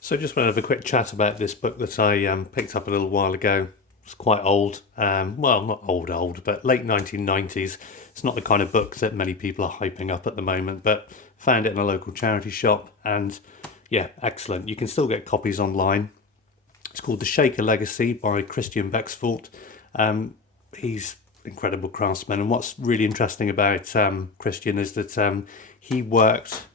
So just want to have a quick chat about this book that I picked up a little while ago. It's quite old. Well, not old, but late 1990s. It's not the kind of book that many people are hyping up at the moment, but found it in a local charity shop and yeah, excellent. You can still get copies online. It's called The Shaker Legacy by Christian Becksvoort. He's incredible craftsman, and what's really interesting about Christian is that he worked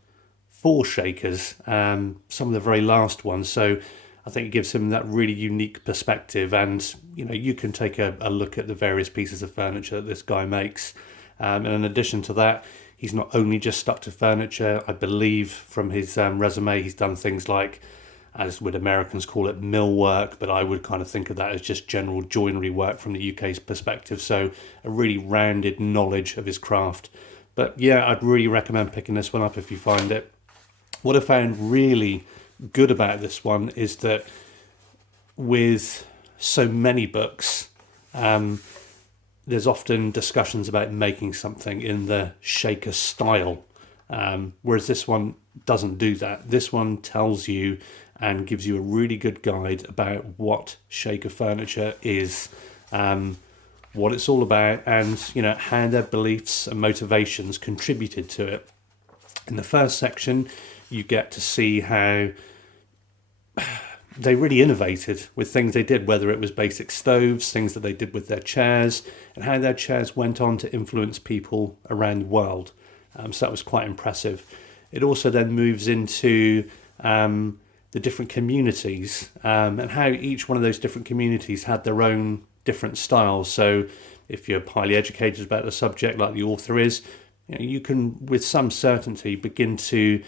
four shakers, some of the very last ones. So I think it gives him that really unique perspective. And, you know, you can take a look at the various pieces of furniture that this guy makes. And in addition to that, he's not only just stuck to furniture. I believe from his resume, he's done things like, as would Americans call it, millwork, but I would kind of think of that as just general joinery work from the UK's perspective. So a really rounded knowledge of his craft. But yeah, I'd really recommend picking this one up if you find it. What I found really good about this one is that with so many books, there's often discussions about making something in the shaker style, whereas this one doesn't do that. This one tells you and gives you a really good guide about what shaker furniture is, what it's all about, and you know how their beliefs and motivations contributed to it. In the first section, you get to see how they really innovated with things they did, whether it was basic stoves, things that they did with their chairs, and how their chairs went on to influence people around the world. So that was quite impressive. It also then moves into the different communities and how each one of those different communities had their own different styles. So if you're highly educated about the subject, like the author is, you know, you can with some certainty begin to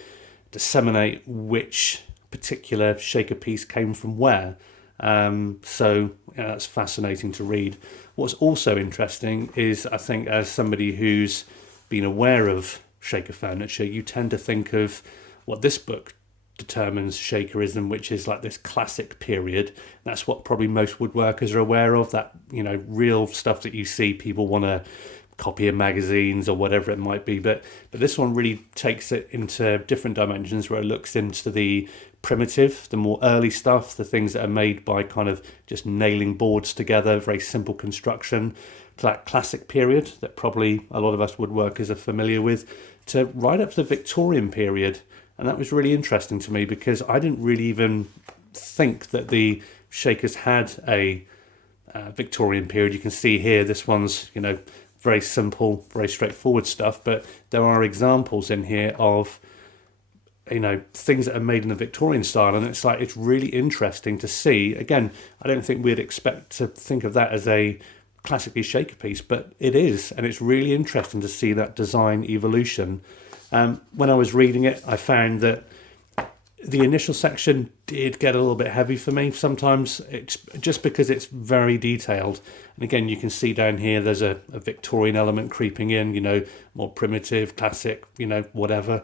disseminate which particular shaker piece came from where. So yeah, that's fascinating to read. What's also interesting is, I think, as somebody who's been aware of shaker furniture, you tend to think of what this book determines shakerism, which is like this classic period. That's what probably most woodworkers are aware of, that, you know, real stuff that you see people want to copy in magazines or whatever it might be, but this one really takes it into different dimensions, where it looks into the primitive, the more early stuff, the things that are made by kind of just nailing boards together, very simple construction, to that classic period that probably a lot of us woodworkers are familiar with, to right up to the Victorian period. And that was really interesting to me, because I didn't really even think that the shakers had a Victorian period. You can see here, this one's, you know, very simple, very straightforward stuff, but there are examples in here of, you know, things that are made in the Victorian style, and it's like, it's really interesting to see. Again, I don't think we'd expect to think of that as a classically shaker piece, but it is, and it's really interesting to see that design evolution. When I was reading it, I found that the initial section did get a little bit heavy for me. Sometimes it's just because it's very detailed. And again, you can see down here, there's a Victorian element creeping in, you know, more primitive, classic, you know, whatever.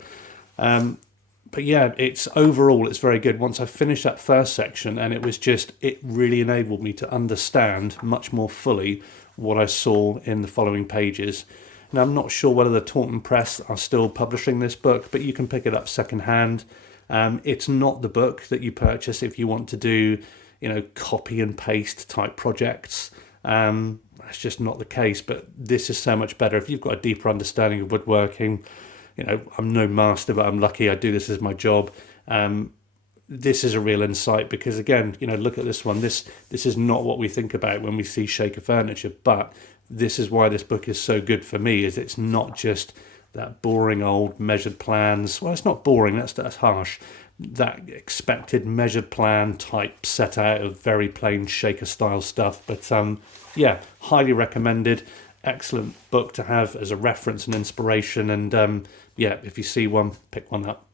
But yeah, it's overall, it's very good. Once I finished that first section, and it really enabled me to understand much more fully what I saw in the following pages. Now, I'm not sure whether the Taunton Press are still publishing this book, but you can pick it up secondhand. It's not the book that you purchase if you want to do, you know, copy and paste type projects. That's just not the case, but this is so much better. If you've got a deeper understanding of woodworking, you know, I'm no master, but I'm lucky I do this as my job. This is a real insight, because again, you know, look at this one. This is not what we think about when we see shaker furniture, but this is why this book is so good for me, is it's not just that boring old measured plans. Well, it's not boring, that's harsh. That expected measured plan type set out of very plain shaker style stuff. But yeah, highly recommended. Excellent book to have as a reference and inspiration. And yeah, if you see one, pick one up.